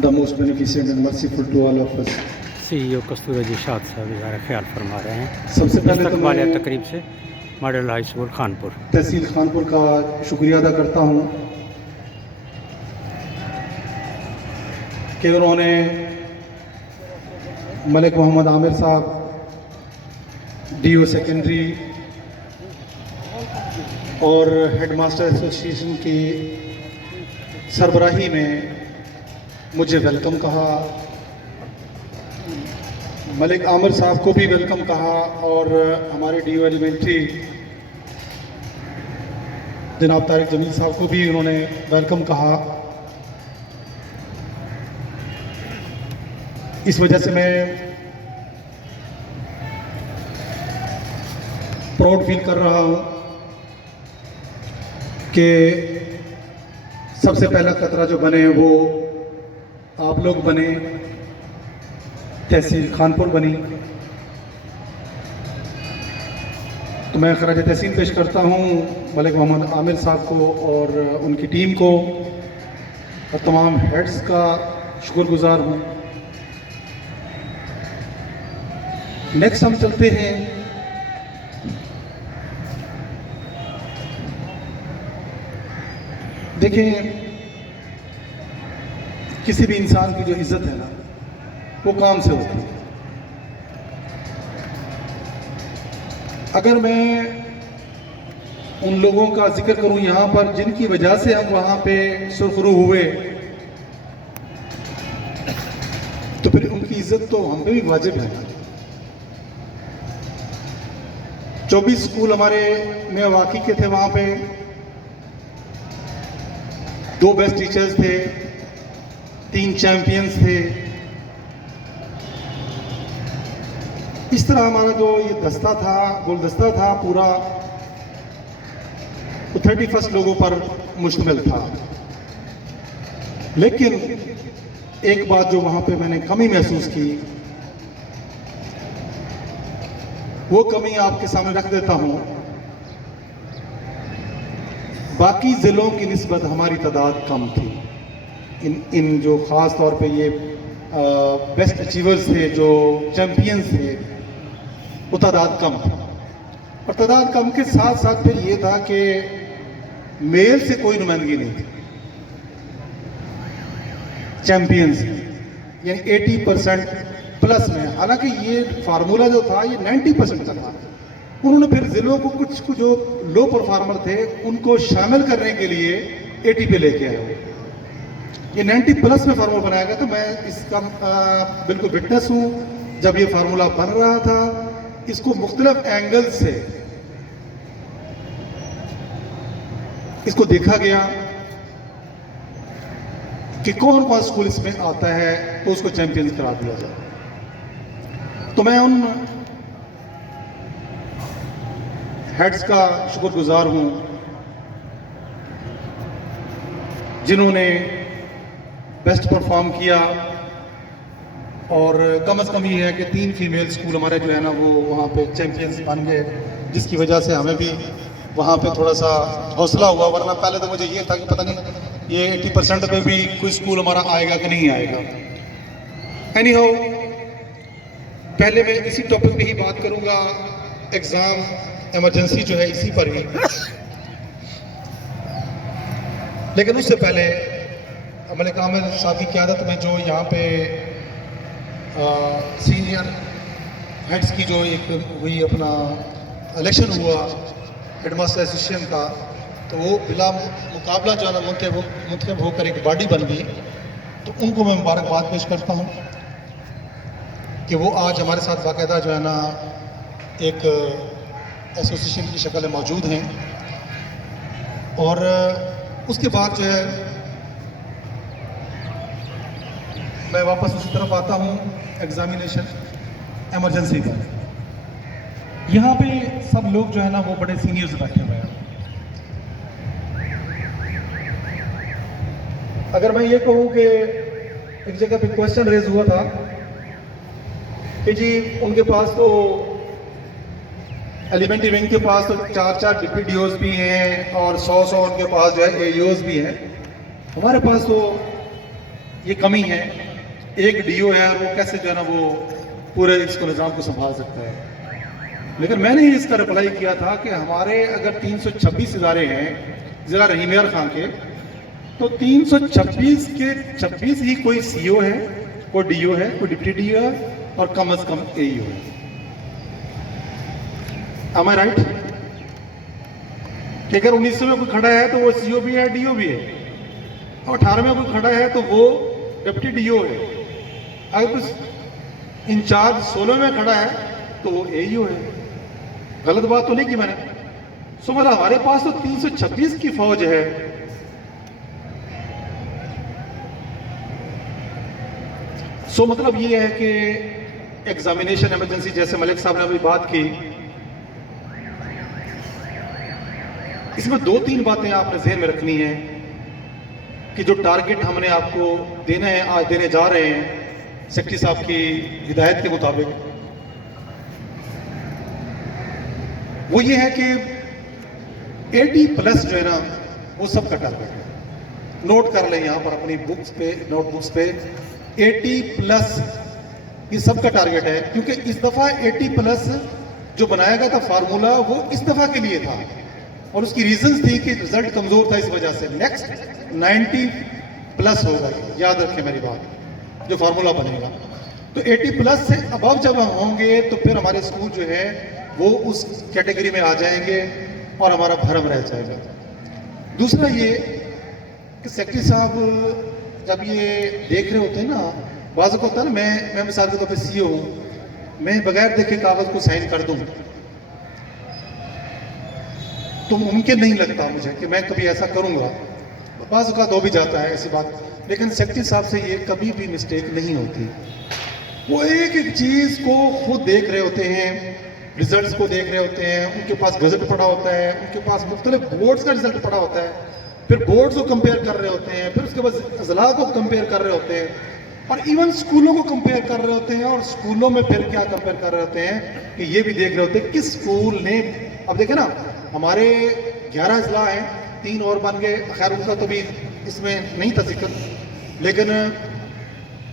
the most beneficent and merciful to all of us. CEO कस्तूरा जी शाद साहब इज़हार ख्याल फरमा रहे हैं सबसे पहले तो इस्तकबाल मैं तकरीब से मॉडल हाई स्कूल खानपुर। तहसील खानपुर का शुक्रिया अदा करता हूँ कि उन्होंने मलिक मोहम्मद आमिर साहब DO सेकेंडरी और हेडमास्टर एसोसिएशन की सरबराही में मुझे वेलकम कहा, मलिक आमिर साहब को भी वेलकम कहा और हमारे DO एलिमेंट्री जनाब तारिक जमील साहब को भी उन्होंने वेलकम कहा। इस वजह से मैं प्राउड फील कर रहा हूँ कि सबसे पहला खतरा जो बने वो आप लोग बने, तहसील खानपुर बनी। तो मैं खराज तहसीन पेश करता हूँ मलिक मोहम्मद आमिर साहब को और उनकी टीम को और तमाम हेड्स का शुक्रगुजार हूँ। नेक्स्ट हम चलते हैं देखें, किसी भी इंसान की जो इज्जत है ना वो काम से होती है। अगर मैं उन लोगों का जिक्र करूं यहाँ पर जिनकी वजह से हम वहाँ पे सुरखरू हुए, तो फिर उनकी इज्जत तो हम पे भी वाजिब है। 24 स्कूल हमारे में वाकई के थे, वहाँ पे 2 बेस्ट टीचर्स थे, 3 चैंपियंस थे। इस तरह हमारा जो ये दस्ता था, गुलदस्ता था पूरा, वो 31 लोगों पर मुश्तमिल था। लेकिन एक बात जो वहाँ पे मैंने कमी महसूस की, वो कमी आपके सामने रख देता हूँ। बाकी ज़िलों की निस्बत हमारी तादाद कम थी। इन जो ख़ास तौर पे ये बेस्ट अचीवर्स थे, जो चैम्पियंस थे, वो तादाद कम थी। और तादाद कम के साथ साथ फिर ये था कि मेल से कोई नुमाइंदगी नहीं थी चैम्पियंस, यानी 80% प्लस में। हालांकि ये फार्मूला जो था ये 90% का था। उन्होंने फिर ज़िलों को कुछ जो लो परफॉर्मर थे उनको शामिल करने के लिए 80 पे लेके आए। ये 90 प्लस में फार्मूला बनाया गया। तो मैं इसका बिल्कुल विटनेस हूँ। जब ये फार्मूला बन रहा था, इसको मुख्तलिफ एंगल से इसको देखा गया कि कौन कौन स्कूल इसमें आता है तो उसको चैंपियन करा दिया जाए। तो मैं उन हेड्स का शुक्रगुजार हूँ जिन्होंने बेस्ट परफॉर्म किया। और कम से कम ये है कि 3 फीमेल स्कूल हमारे जो है ना वो वहाँ पे चैंपियंस बन गए, जिसकी वजह से हमें भी वहाँ पे थोड़ा सा हौसला हुआ। वरना पहले तो मुझे ये था कि पता नहीं ये 80% पे भी कोई स्कूल हमारा आएगा कि नहीं आएगा। एनी हाउ, पहले मैं इसी टॉपिक पे ही बात करूँगा, एग्ज़ाम इमरजेंसी जो है इसी पर ही। लेकिन उससे पहले मलिक आमिर साहब की क़यादत में जो यहाँ पे सीनियर हेड्स की जो एक हुई अपना इलेक्शन हुआ हेडमास्टर एसोसिएशन का, तो वो बिला मुकाबला जो है ना मुंतखब होकर एक बॉडी बन गई। तो उनको मैं मुबारकबाद पेश करता हूँ कि वो आज हमारे साथ बाकायदा जो है ना एक एसोसिएशन की शक्ल में मौजूद हैं। और उसके बाद जो है मैं वापस उसी तरफ आता हूँ, एग्जामिनेशन इमरजेंसी का। यहाँ पे सब लोग जो है ना वो बड़े सीनियर्स बैठे हुए हैं। अगर मैं ये कहूँ कि एक जगह पे क्वेश्चन रेज हुआ था कि जी उनके पास तो एलिमेंट्री विंग के पास तो 4 डिप्टी डीओज भी हैं और 100 उनके पास जो है एईओज भी हैं। हमारे पास तो ये कमी है। एक डीओ है और वो कैसे जो है ना वो पूरे इसको निज़ाम को संभाल सकता है। लेकिन मैंने ही इसका रिप्लाई किया था कि हमारे अगर 326 इदारे हैं ज़िला रहीम यार खां के, तो 326 के 26 ही कोई सीओ है, कोई डीओ है, कोई डिप्टी डीओ है और कम से कम एईओ है। Am I right? कि अगर 1900 में कोई खड़ा है तो वो सीओ भी है, डीओ भी है, और 18 में कोई खड़ा है तो वो डिप्टी डीओ है। अगर कुछ इंचार्ज 16 में खड़ा है तो वो एईओ है। गलत बात तो नहीं की मैंने। सो मतलब हमारे पास तो 326 की फौज है। सो मतलब ये है कि एग्जामिनेशन इमरजेंसी, जैसे मलिक साहब ने अभी बात की, इसमें 2-3 बातें आपने ज़हन में रखनी है कि जो टारगेट हमने आपको देना है, आज देने जा रहे हैं सेक्रेटरी साहब की हिदायत के मुताबिक, वो ये है कि 80+ जो है ना वो सबका टारगेट है। नोट कर लें यहाँ पर अपनी बुक्स पे, नोटबुक्स पे 80+ ये सबका टारगेट है। क्योंकि इस दफ़ा 80+ जो बनाया गया था फार्मूला वो इस दफ़ा के लिए था और उसकी रीजंस थी कि रिजल्ट कमज़ोर था, इस वजह से। नेक्स्ट 90+ होगा, याद रखें मेरी बात, जो फार्मूला बनेगा। तो 80+ से अबव जब हम होंगे तो फिर हमारे स्कूल जो है वो उस कैटेगरी में आ जाएंगे और हमारा भरम रह जाएगा। दूसरा ये कि सेक्रेटरी साहब जब ये देख रहे होते हैं ना, बाज़ को होता है ना, मैं मिसाल के तौर पे सीईओ हूँ, मैं बगैर देखे कागज़ को साइन कर दूँ तो मुमकिन नहीं लगता मुझे कि मैं कभी ऐसा करूँगा। बाज़ का हो भी जाता है ऐसी बात, लेकिन सेक्रेटरी साहब से ये कभी भी मिस्टेक नहीं होती। वो एक एक चीज़ को खुद देख रहे होते हैं, रिजल्ट्स को देख रहे होते हैं, उनके पास गजट पड़ा होता है, उनके पास मुख्तलिफ बोर्ड्स का रिजल्ट पड़ा होता है, फिर बोर्ड्स को कंपेयर कर रहे होते हैं, फिर उसके बाद अजला को कंपेयर कर रहे होते हैं, और इवन स्कूलों को कंपेयर कर रहे होते हैं। और स्कूलों में फिर क्या कंपेयर कर रहे होते हैं कि ये भी देख रहे होते हैं किस स्कूल ने, अब देखें ना, हमारे 11 अजला हैं, 3 और बन गए, खैर उनका तो भी इसमें नहीं था जिक्र, लेकिन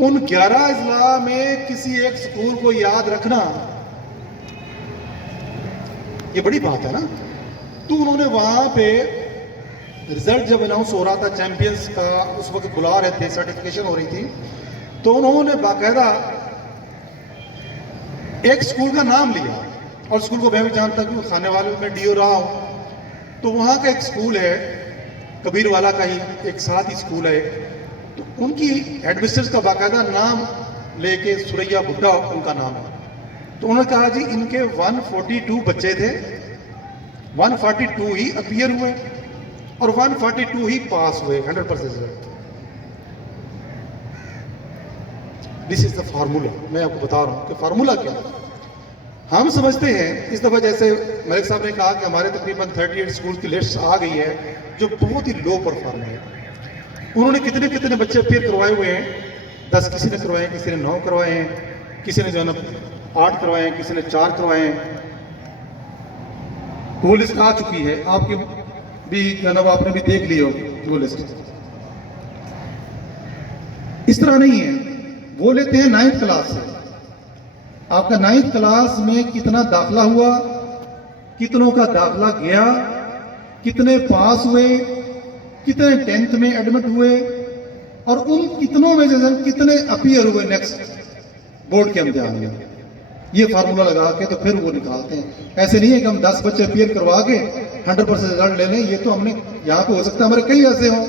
उन 11 अजला में किसी एक स्कूल को याद रखना ये बड़ी बात है ना। तो उन्होंने वहां पे रिजल्ट जब अनाउंस हो रहा था चैंपियंस का, उस वक्त बुला रहे थे, सर्टिफिकेशन हो रही थी, तो उन्होंने बाकायदा एक स्कूल का नाम लिया, और स्कूल को मैं भी जानता हूँ, खाने वाले में डीओ रहा हूँ, तो वहाँ का एक स्कूल है कबीर वाला का ही एक साथ ही स्कूल है, तो उनकी हेडमिस्ट्रेस का बाकायदा नाम लेके सुरैया भुट्टा उनका नाम है। तो उन्होंने कहा जी इनके 142 बच्चे थे, 142 ही अपीयर हुए और 142 ही पास हुए 100% result. This is the formula. मैं आपको बता रहा हूँ कि फार्मूला क्या है। हम समझते हैं इस दफ़ा, जैसे मलिक साहब ने कहा कि हमारे तकरीबन 38 स्कूल की लिस्ट आ गई है जो बहुत ही लो परफॉर्म है। उन्होंने कितने कितने बच्चे अपीयर करवाए हुए हैं, 10 किसी ने करवाए हैं, किसी ने 9 करवाए हैं, किसी ने जो है ना 8 करवाए हैं, किसी ने 4 करवाए हैं। वो लिस्ट आ चुकी है, आपके भी जनाब आपने भी देख ली होगी वो लिस्ट। इस तरह नहीं है, वो लेते हैं 9th क्लास से। आपका 9th क्लास में कितना दाखला हुआ, कितनों का दाखला गया, कितने पास हुए, कितने 10th में एडमिट हुए, और उन कितनों में जैसे कितने अपीयर हुए नेक्स्ट बोर्ड के इम्तिहान में। ये फार्मूला लगा के तो फिर वो निकालते हैं। ऐसे नहीं है कि हम 10 बच्चे अपीयर करवा के 100% रिजल्ट ले लें। ये तो हमने यहाँ पे हो सकता है हमारे कई ऐसे हों,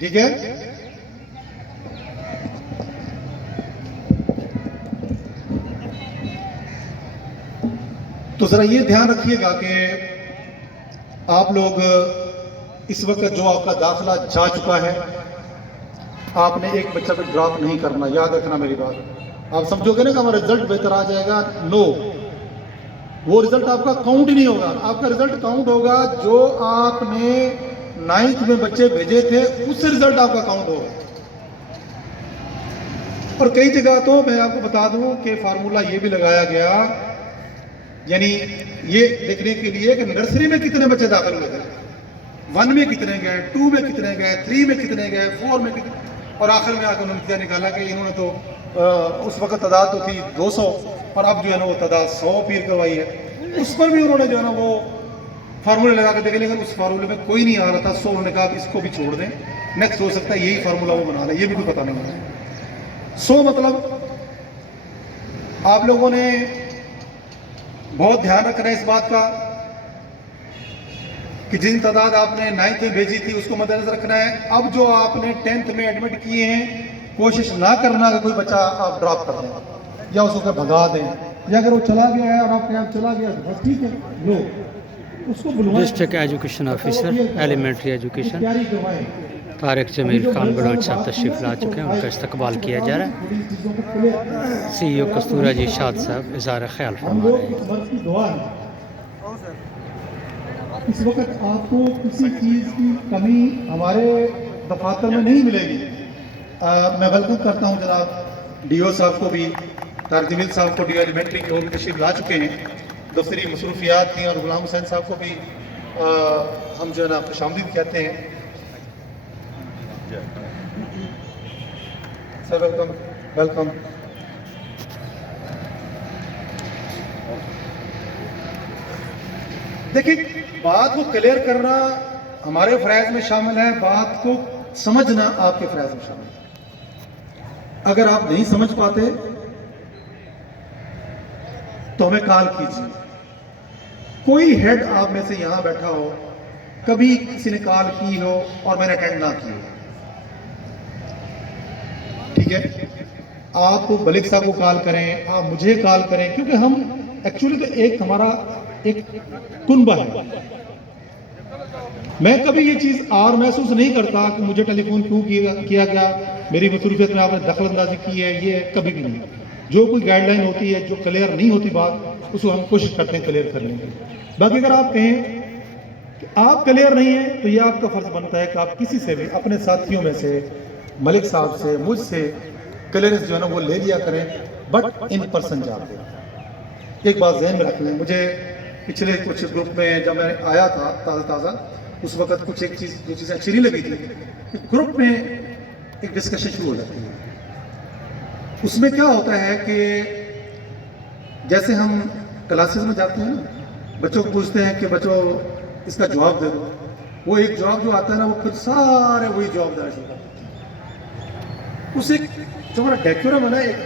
ठीक है। तो जरा ये ध्यान रखिएगा कि आप लोग इस वक्त जो आपका दाखिला जा चुका है, आपने एक बच्चा भी ड्रॉप नहीं करना, याद रखना मेरी बात। आप समझोगे ना कि हमारा रिजल्ट बेहतर आ जाएगा, नो, वो रिजल्ट आपका काउंट ही नहीं होगा। आपका रिजल्ट काउंट होगा जो आपने 9th में बच्चे भेजे थे, उससे रिजल्ट आपका काउंट होगा। और कई जगह तो मैं आपको बता दूं कि फार्मूला ये भी लगाया गया, यानी ये देखने के लिए कि नर्सरी में कितने बच्चे दाखिल हुए थे, 1 में कितने गए, 2 में कितने गए, 3 में कितने गए, 4 में कितने, और आखिर में आकर उन्होंने क्या निकाला कि इन्होंने तो उस वक्त तादाद तो थी 200 और अब जो है ना वो तादाद 100 पीर करवाई है। उस पर भी उन्होंने जो है ना वो फार्मूले लगा कर देखे, लेकिन उस फार्मूले में कोई नहीं आ रहा था। सो उन्होंने कहा कि इसको भी छोड़ दें, नेक्स्ट हो सकता है यही फार्मूला वो बना लें, ये भी कोई पता नहीं है। सो मतलब आप लोगों ने बहुत ध्यान रखना है इस बात का कि जिन तादाद आपने 9th में भेजी थी उसको मद्देनजर रखना है। अब जो आपने 10th में एडमिट किए हैं, कोशिश ना करना कि कोई बच्चा आप ड्रॉप कर दें या उसको भगा दें, या अगर वो चला गया है और आपके यहाँ चला गया तो बस ठीक है, लो उसको बुलवाएं, district education officer elementary education तैयारी करवाएं। तारिक जमील खान बड़ौच साहब तशरीफ़ ला चुके हैं, उनका इस्तकबाल किया जा रहा है। CEO कस्तूरा जी शाद साहब इज़हार ख्याल फरमा रहे हैं। इस वक्त आपको किसी चीज़ की कमी हमारे दफातर में नहीं मिलेगी। मैं वेलकम करता हूं जनाब DO साहब को भी, तारिक जमील साहब को DO एलिमेंट्री के वो भी तशरीफ ला चुके हैं, दफ्तरी मसरूफियात थी, और गुलाम हुसैन साहब को भी हम जो है ना खुशामदीद कहते हैं। Sir welcome welcome. देखिए, बात को क्लियर करना हमारे फ़राइज़ में शामिल है, बात को समझना आपके फ़राइज़ में शामिल है। अगर आप नहीं समझ पाते तो हमें कॉल कीजिए। कोई हेड आप में से यहां बैठा हो, कभी किसी ने कॉल की हो और मैंने अटेंड ना की हो, ठीक है, आप मलिक साहब को कॉल करें, आप मुझे कॉल करें, क्योंकि हम एक्चुअली तो एक हमारा एक कुनबा है। मैं कभी ये चीज़ और महसूस नहीं करता कि मुझे टेलीफोन क्यों किया गया, मेरी मसरूफियत में आपने दखल अंदाजी की है, ये कभी भी नहीं। जो कोई गाइडलाइन होती है, जो क्लियर नहीं होती बात, उसको हम कोशिश करते हैं क्लियर करने की। बाकी अगर आप कहें कि आप क्लियर नहीं हैं तो ये आपका फ़र्ज़ बनता है कि आप किसी से भी, अपने साथियों में से, मलिक साहब से, मुझसे क्लियरेंस जो है ना वो ले लिया करें, बट इन पर्सन जाके। एक बात ज़हन में रख लें, मुझे पिछले कुछ ग्रुप में जब मैं आया था ताज़ा उस वक्त कुछ एक चीज़ जो चीज़ें अच्छी नहीं लगी थी कि ग्रुप में एक डिस्कशन शुरू हो जाती है। उसमें क्या होता है कि जैसे हम क्लासेस में जाते हैं ना, बच्चों को पूछते हैं कि बच्चों इसका जवाब दे दो, वो एक जवाब जो आता है ना वो फिर सारे वही जवाब देना शुरू करते हैं। उसे जो हमारा डेकोरम है ना एक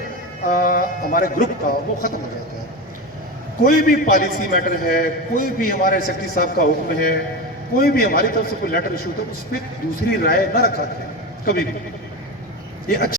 हमारे ग्रुप का, वो ख़त्म हो जाता है। कोई भी पॉलिसी मैटर है, कोई भी हमारे सेक्रेटरी साहब का हुक्म है, कोई भी हमारी तरफ से कोई लेटर इशू, तो उस पर दूसरी राय ना रखा करें कभी भी। ये अच्छा